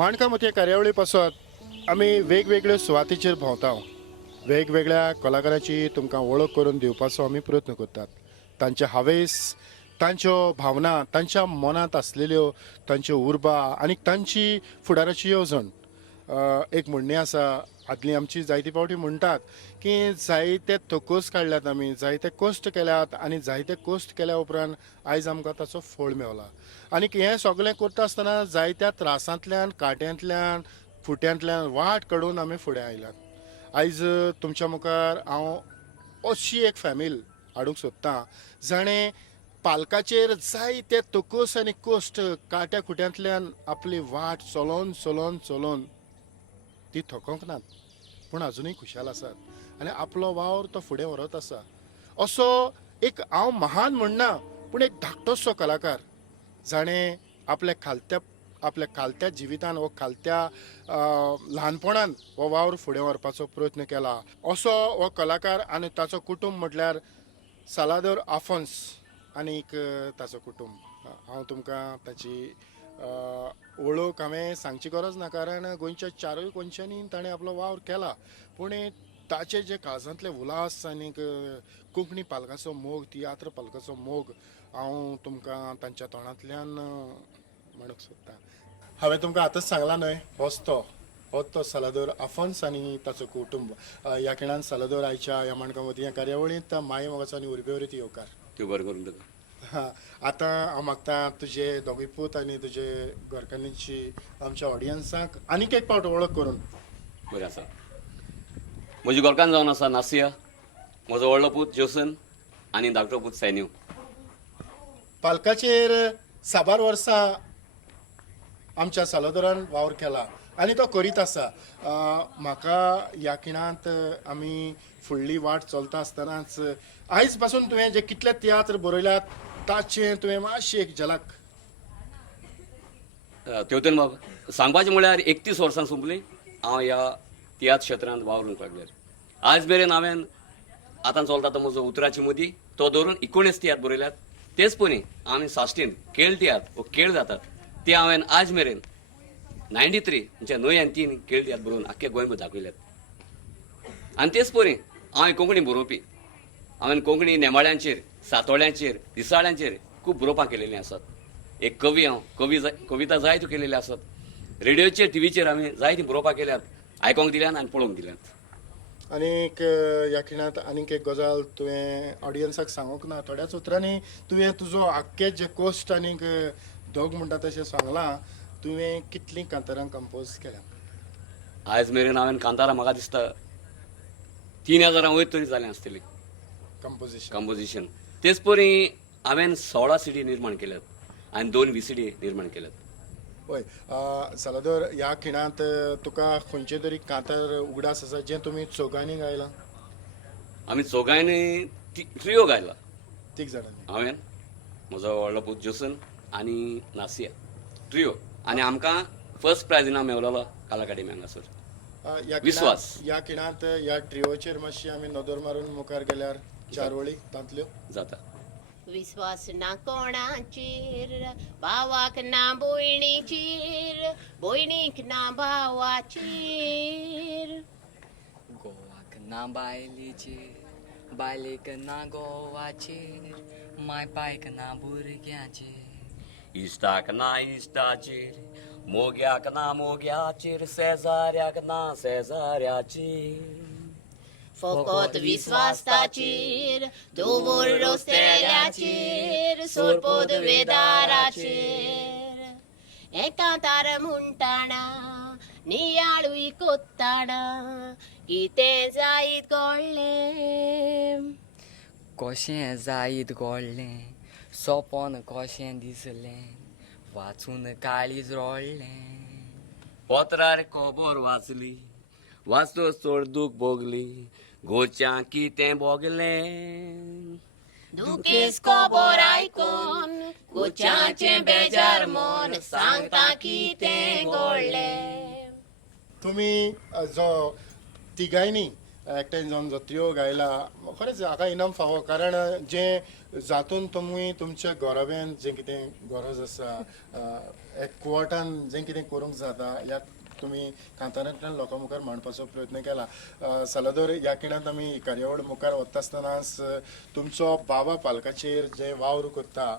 माणकामती कार्यावळी पासत आमी वेगवेगळ्यो सुवातीचेर भोंवता. वेगवेगळ्या कलाकाराची तुमकां वळख करून दिवपाचो आमी प्रयत्न करतात. तांचे हावेस, तांच्यो भावना, तांच्या मनांत आसलेल्यो तांच्यो उर्बा आनी तांची फुडाराची येवजण. एक म्हणणी आसा, आदली आमची जायती फावटी म्हणटात की जायते तोकोस काडल्यात आमी, जायते कश्ट केल्यात आनी जायते कश्ट केल्या उपरांत आयज आमकां ताचो फळ मेवला. आनी हें सगळें करता आसतना जायत्या त्रासांतल्यान, काट्यांतल्यान, फुट्यांतल्यान वाट काडून आमी फुडें आयल्यात. आयज तुमच्या मुखार हांव अशी एक फॅमिली हाडूंक सोदतां जाणें पालकाचेर जायते तोकोस आनी कश्ट काट्या खुट्यांतल्यान आपली वाट चलोवन चलोवन चलोवन ती थकोंक नात, पूण अजुनूय खुशाल आसात आनी आपलो वावर तो फुडें व्हरत आसा. असो एक हांव महान म्हणना, पूण एक धाकटोसो कलाकार जाणें आपल्या खालत्या जिवितान वो खालत्या ल्हानपणान हो वावर फुडें व्हरपाचो प्रयत्न केला. असो हो कलाकार आनी ताचो कुटुंब म्हटल्यार सालादोर आफोन्स आनीक ताचो कुटुंब. हांव तुमकां ताची वळख हांवें सांगची गरज ना, कारण गोंयच्या चारूय कोनशांनी ताणें आपलो वावर केला. पूण ताचे जे काळजांतले उलास आनीक कोंकणी पालकाचो मोग, तियात्र पालकाचो मोग हांव तुमकां तांच्या तोंडांतल्यान म्हणूंक सोदतां. हांवें तुमकां आतांच सांगलां न्हय, होच तो सालादोर आफोन्स आनी ताचो कुटुंब. ह्या खिणान सालादोर आयच्या ह्या माणकामती ह्या कार्यावळींत माये मोगाचो आनी उर्बेवरीत येवकार. त्यो बरें करून तुका. आतां हांव मागतां तुजे दोगूय पूत आनी तुजे घरकान्नीची आमच्या ऑडियन्साक आनीक एक फावट वळख करून. बरें आसा. म्हजी घरकान्न जावन आसा नासिया, म्हजो व्हडलो पूत जोसन आनी धाकटो पूत सैन्यू. पालकाचेर साबार वर्सां आमच्या सालादोरान वावर केला आनी तो करीत आसा. म्हाका ह्या खिणांत आमी फुडली वाट चलता आसतनाच आयज पासून तुवें जे कितले तियात्र बरयल्यात ताचें तुवें मातशी एक झलक. तेवतेन बाब सांगपाचें म्हळ्यार 31 वर्सां सोंपलीं हांव ह्या तियात्र क्षेत्रांत वावरूंक लागल्यार. आयज मेरेन हांवें आतां चलता तो म्हजो उतराची मदीं तो धरून 19 तियात्र बरयल्यात. तेच परी आमी साश्टीन खेळ तियात्र वो खेळ जातात ते हांवें आयज मेरेन 93 म्हणजे 9 खेळ तियात्र बरोवन आख्खे गोंयभर दाखयल्यात. आनी तेच परी हांव कोंकणी बरोवपी. हांवें कोंकणी नेमाळ्यांचेर, सातोळ्यांचेर, दिसाळ्यांचेर खूब बरोवपां केलेलीं आसात. एक कवी हांव कविता जायत्यो केलेल्यो आसात. रेडिओचेर टीव्हीचेर हांवें जायतीं बरोवपां केल्यात, आयकोंक दिल्यात आनी पळोवंक दिल्यात. आनीक ह्या खिणांत आनीक एक गजाल तुवें ऑडियन्साक सांगूंक ना. थोड्याच उतरांनी तुवें तुजो आख्खे जे कश्ट आनीक दोग म्हणटा तशें सांगलां. तुवें कितलीं कांतारां कंपोज केल्यात? आयज मेरेन हांवें कांतारां म्हाका दिसता 3000 वयर तरी जालें आसतलीं कंपोजिशन. तेच परी हांवें 16 CD निर्माण केल्यात आनी 2 VCD निर्माण केल्यात. हय सालादोर, ह्या खिणांत तुका खंयचें तरी कांतार उगडास आसा जें तुमी चौगांनी गायलां? आमी चौगांयनी ट्रियो गायला. तीग जाणांनी. हांवें, म्हजो व्हडलो पूत जोसन आनी नासिया ट्रियो. आनी आमकां फर्स्ट प्रायज इनाम मेवलेलो कला अकादेमी हांगासर. विश्वास. ह्या खिणांत ह्या ट्रियोचेर मातशी आमी नदर मारून मुखार गेल्यार 4 वळी तांतल्यो जाता. विश्वास ना कोणाचेर, भावाक ना भयणीचेर, भयणीक ना भावाचेर. गोवाक ना बायलेचेर, बायलेक ना गोवाचेर, माय पायक ना भुरग्याचेर. इश्टाक ना इश्टाचेर, मोग्याक ना मोग्याचेर, शेजाऱ्याक ना शेजाऱ्याचेर. फकत विश्वास ताचेर, धुवूर रस्त्याचेर, सोरपोद वेदाराचेर. एकांतार म्हणटाना नियाळूय कोत्ताना कितें जायत घडलें. कशें जायत घडलें, सोपोन कशें दिसलें, वाचून काळीज रोडलें. पत्रार खबर वाचली, वाचतो चड दूख भोगली, घोरच्यां कितें भोगलें. दुखेस खबर आयकून गोच्याचें बेजार मन सांगता कितें घडलें. तुमी जो तिगायनी एकठांय जावन जत्रियो गायला खरेंच हाका इनाम फावो कारण जे जातून तुमी तुमच्या गोरब्यान जें कितें गरज आसा एकवटान जें कितें करूंक जाता ह्या तुमी कांतारांतल्यान लोकां मुखार मांडपाचो प्रयत्न केला सालादोर ह्या खिणांत आमी कार्यावळ मुखार वता आसतनाच तुमचो बाबा पालकाचेर जे वावर करता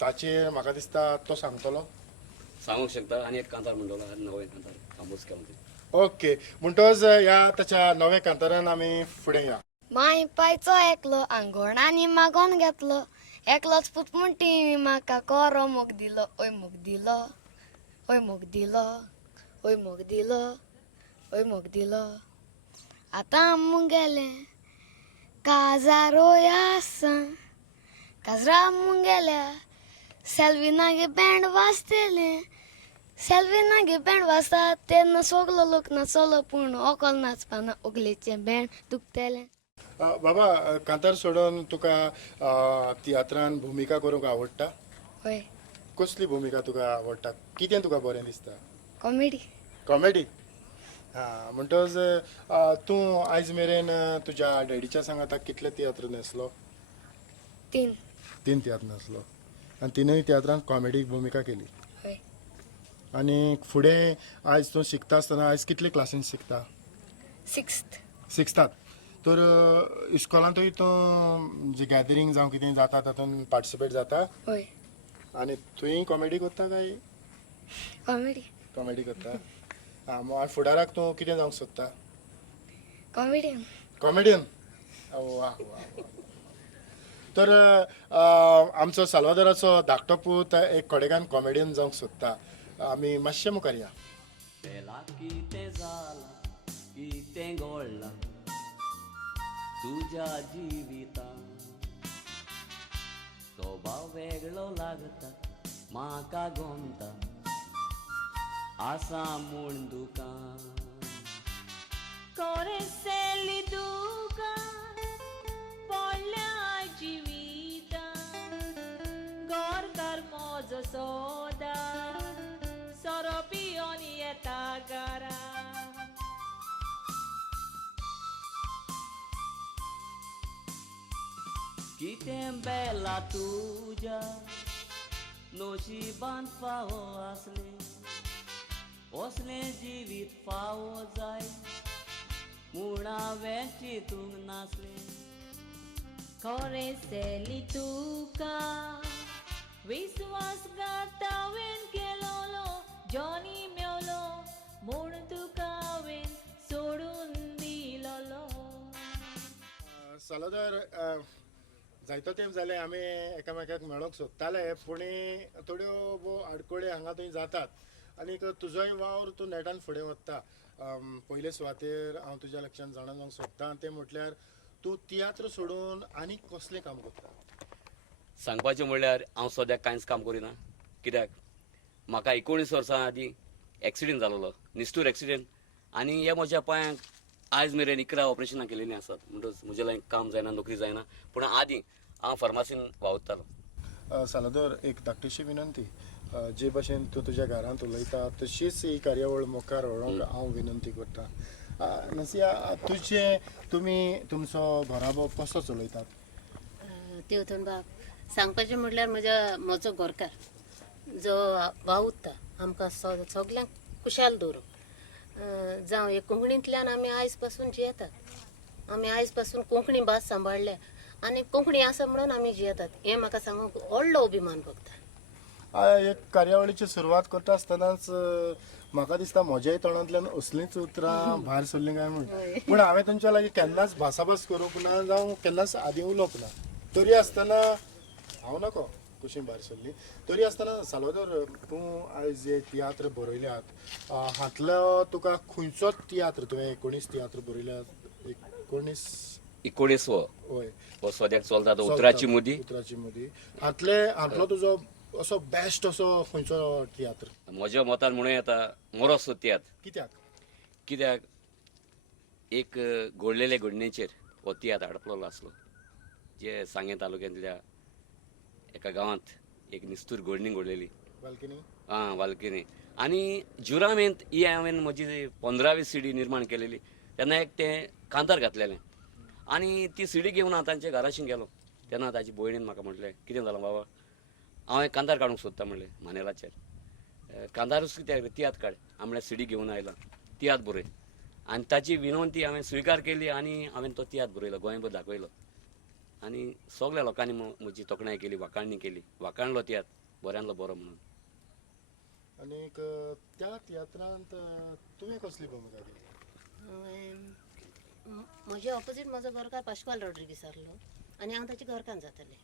ताचेर म्हाका दिसता तो सांगतलो सांगूंक शकता आनी एक कांतार म्हणटलो नवे कांतार आंबोसकर म्हणटा ओके म्हणटोच ह्या ताच्या नव्या कांतारान आमी फुडें या माय पायचो एकलो आंगोणांनी मागोन घेतलो एकलोच पूत म्हणटी म्हाका कोरो मोग दिलो ओय मोग दिलो ओय मोग दिलो ओय मोग दिलो ओय मोग दिलो आतां मुंगेले काजारो आसा काजरा मुंगेल्या सेल्विनागे बँड वाजतेले सेल्विनागे बँड वाजता तेन्ना सगलो लोक नाचलो पूण ओकोल नाचपाना ओगलेचें बँड दुखतेलें बाबा कांतार सोडून तुका तियात्रान भुमिका करूंक आवडटा होय कसली भुमिका तुका आवडटा कितें तुका बरें दिसता कॉमेडी कॉमेडी हां म्हणटच तूं आयज मेरेन तुज्या डॅडीच्या सांगाता कितले तियात्र न्हेसलो 3 तियात्र न्हेसलो आनी तिनूय तियात्रांत कॉमेडी भुमिका केली होय आनी फुडें आयज तूं शिकता आसतना आयज कितले क्लासीन शिकता 6th सिक्स्तात तर इस्कॉलांतूय तूं जे गॅदरींग जावं कितें जाता तातूंत पार्टिसिपेट जाता होय आनी तुवें कॉमेडी करता काय कॉमेडी कॉमेडी करता हां मग फुडाराक तूं कितें जावंक सोदता कॉमेडियन कॉमेडियन वा वा तर आमचो साल्वादोराचो धाकटो पूत एक कोडेगान कॉमेडियन जावंक सोदता आमी मातशे मुखार या पेला कितें जाला कितें घडला तुज्या जिवितांत स्वभाव वेगळो लागता म्हाका गोमता आसा म्हूण दुकान कोरेसेली दुका पडल्या जिविता गोरकार मोज सोदा सोरो पियोन येता घरा कितें बेला तुज्या नोशिबान फावो आसले असले जिवीत फावो जाय म्हूण हांवें चिंतूंक नासले कोरेसेली तुका विश्वासघात हांवें केलोलो जॉनी मेवलो म्हूण तुका हांवें सोडून दिलोलो सालोदर जायतो तेंप जालें आमी एकामेकाक मेळोंक सोदताले पूण थोड्यो भोव आडकोळी हांगा थंय जातात आनीक तुजोय वावर तूं नेटान फुडें व्हरता पयले सुवातेर हांव तुज्या लक्षांत जाणा जावंक सोदतां तें म्हटल्यार तूं तियात्र सोडून आनीक कसलें काम करता सांगपाचें म्हणल्यार हांव सद्याक कांयच काम करिना कित्याक म्हाका 19 वर्सां आदीं एक्सिडेंट जालोलो निस्तूर एक्सिडेंट आनी हे म्हज्या पांयांक आयज मेरेन 11 ऑपरेशनां केलेलीं आसात म्हणटच म्हजें लायक काम जायना नोकरी जायना पूण आदीं हांव फार्मासीन वावुरतालो सालोदर एक धाकटीशी विनंती जे भशेन तूं तुज्या घरांत उलयता तशीच ही कार्यावळ मुखार व्हरोंक हांव विनंती करतां नसिया तुमी तुमचो घोराबो कसो चलयतात तेवतून बाब सांगपाचें म्हणल्यार म्हजो गोरकार जो वावुरता आमकां सगल्यांक खुशाल दवरूंक जावं हे कोंकणींतल्यान आमी आयज पासून जियेतात आमी आयज पासून कोंकणी भास सांबाळल्या आनी कोंकणी आसा म्हणून आमी जियेतात हें म्हाका सांगूंक व्हडलो अभिमान भोगता एक कार्यावळीची सुरवात करता आसतनाच म्हाका दिसता म्हज्याय तोंडांतल्यान असलींच उतरां भायर सरलीं काय म्हूण पूण हांवें तुमच्या लागीं केन्नाच भासाभास करूंक ना जावं केन्नाच आदीं उलोवंक ना तरी आसतना हांव नको कुशीं भायर सरली तरी आसतना साल्वादोर तूं आयज जे तियात्र बरयल्यात हातलो तुका खंयचो तियात्र तुवें 19 तियात्र बरयल्यात 19 होय हो सद्याक चलता तो उतराची मुदी हातलो तुजो असो बेस्ट असो खंयचो तियात्र म्हज्या मतान म्हणूं येता मोरोसो तियात्र कित्याक एक घडलेले घडणेचेर हो तियात्र हाडपलो आसलो जे सांगे तालुक्यांतल्या एका गांवांत एक निस्तूर घडणी घडलेली वाल्किनी आनी जुरामेंत ही हांवें म्हजी 15वी CD निर्माण केलेली तेन्ना एक तें कांतार घातलेलें आनी ती सिडी घेवन हांव तांच्या घराशीं गेलो तेन्ना ताची भयणीन म्हाका म्हटलें कितें जालां बाबा हांव एक कांतार काडूंक सोदता म्हणलें मानेलाचेर कांतारूच कित्याक रे तियात्र काड हांव म्हणलें सिडी घेवन आयलां तियात्र बरय आनी ताची विनवंती हांवें स्विकार केली आनी हांवें तो तियात्र बरयलो गोंयभर दाखयलो आनी सगळ्या लोकांनी म्हजी तोखणाय केली वाखाणणी केली वाखाणलो तियात्र बऱ्यांतलो बरो म्हणून. आनीक त्या तियात्रांत तुवें कसली भुमिका केली? म्हजे ऑपोजीट म्हजो गोरकार पाश्कवाल रॉड्रिगीस आसलो आनी हांव ताच्या घरकान जातालें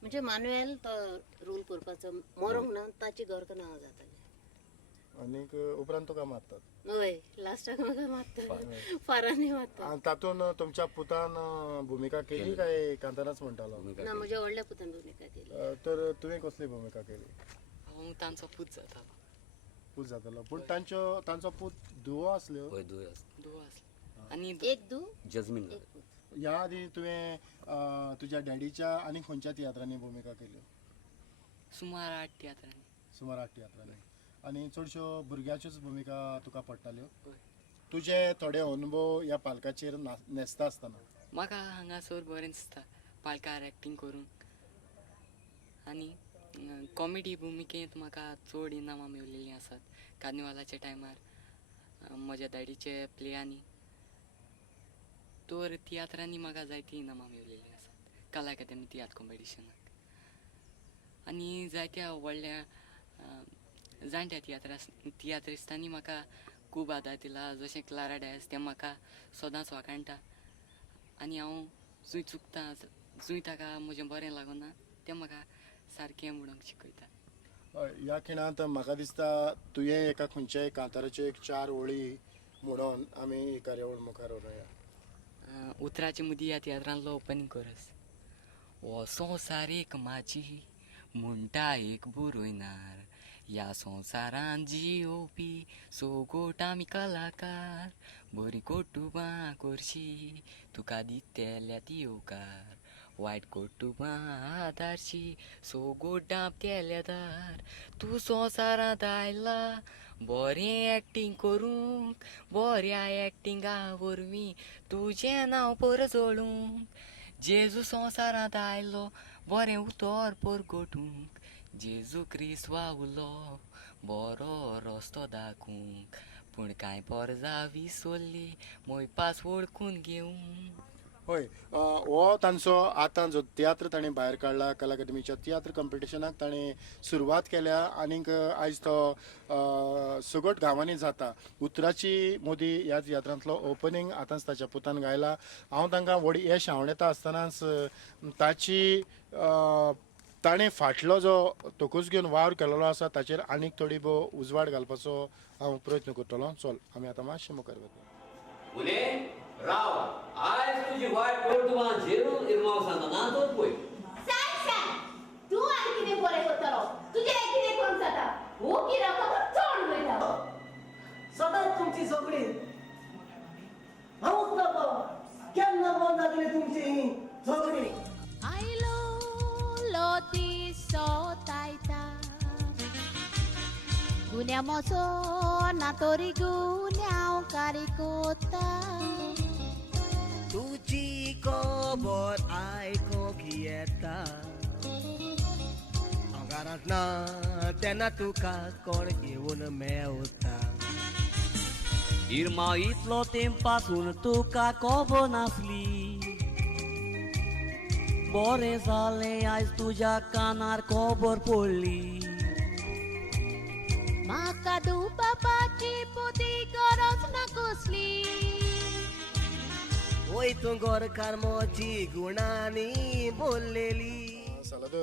म्हणजे मानुएल तो रोल करपाचो मोरोंक ना ताची घरकान हांव जातालें. आनीक उपरांत तुका मारतात? हय लास्टाक म्हाका मारता फारांनी मारता. आनी तातूंत तुमच्या पुतान भुमिका केली काय कांताराच म्हणटालो? ना म्हज्या व्हडल्या पुतान भुमिका केली. तर तुवें कसली भुमिका केली? हांव तांचो पूत जातालो. पूत जातालो पूण तांचो पूत धुवो आसल्यो? हय दुय आसा दुवा आसलो आनी एक दू जजमीन एक पूत. ह्या आदी तुवें तुज्या डॅडीच्या आनी खंयच्या तियात्रांनी भुमिका केल्यो? सुमार 8 तियात्रांनी. सुमार 8 तियात्रांनी. आनी चडश्यो भुरग्याच्योच भुमिका तुका पडटाल्यो? हय. तुजे थोडे अनुभव ह्या पालकाचेर न्हेसता आसतना? म्हाका हांगासर बरें दिसता पालकार एक्टींग करूंक आनी कॉमेडी भुमिकेंत म्हाका चड इनामां मेळिल्लीं आसात. कार्निवालाच्या टायमार म्हज्या डॅडीचे प्लेयांनी तर तियात्रांनी म्हाका जायतीं इनामां मेळिल्लीं आसात कला अकादेमी तियात्र कॉम्पिटिशनाक आनी जायत्या व्हडल्या जाणट्या तियात्रिस्तांनी म्हाका खूब आदार दिला जशें क्लारा डायस ते म्हाका सदांच वाखाणटा आनी हांव जूंय चुकता जूंय ताका म्हजें बरें लागना तें म्हाका सारकें म्हणूंक शिकयता. ह्या खिणांत म्हाका दिसता तुवें एका खंयच्याय कांताराच्यो एक 4 वळी म्हणून आमी ही कार्यावळ मुखार व्हरया. उतराची मुदी ह्या तियात्रांतलो ओपनिंग कोरस. हो संवसार एक माझी म्हणटा एक बरोयनार ह्या संवसारांत जियोवपी सोगोट आमी कलाकार बरी कुटुंबां करशी तुका दितेल्या ती येवकार वायट कुटुंबां आदारशी सोगोट डाब केल्या दार तूं संवसारांत आयला बरें एक्टींग करूंक बऱ्या एक्टिंगा वरवीं तुजें नांव परजळूंक जेजू संवसारांत आयलो बरें उतर परगटूंक जेजू क्रिस्त वावुलो बरो रस्तो दाखोवंक पूण कांय परजा विसरली मोयपास वळखून घेवंक. हय हो तांचो आतां जो तियात्र ताणें भायर काडला कला अकादेमीच्या तियात्र कॉम्पिटिशनाक ताणें सुरवात केल्या आनीक आयज तो सुगट गांवांनी जाता. उतराची मोदी ह्या तियात्रांतलो ओपनिंग आतांच ताच्या पुतान गायला. हांव तांकां व्हड यश हांवडेता आसतनाच ताची ताणें फाटलो जो तोकूच घेवन वावर केलेलो आसा ताचेर आनीक थोडी भोव उजवाड घालपाचो हांव प्रयत्न करतलों. चल आमी आतां मातशें मुखार वता. उले राव आयज तुजी वायट कुटुंबां जेरून निर्माव सांगता ना तोच पळय. सांग तू आनी कितें बरें करतलो तुजें कितें करूंक जाता हो कित्याक चड वयता सदांच तुमची झगडी हांवूच नकळो केन्ना बंद जातली तुमची ही झगडी. आयलो लोती सोतायता गुन्या मोचो ना तोरी गुन्यांव कारी कोता तुजी खबर आयकोंक येता आंगारांत ना तेन्ना तुका कोण येवन मेवता. इरमा इतलो तेंप पासून तुका खबर नासली बरें जालें आयज तुज्या कानार खबर पडली. म्हाका दुबापाची पोती गरज ना कसली वय तूं गोरकार मोची गुणांनी बोललेली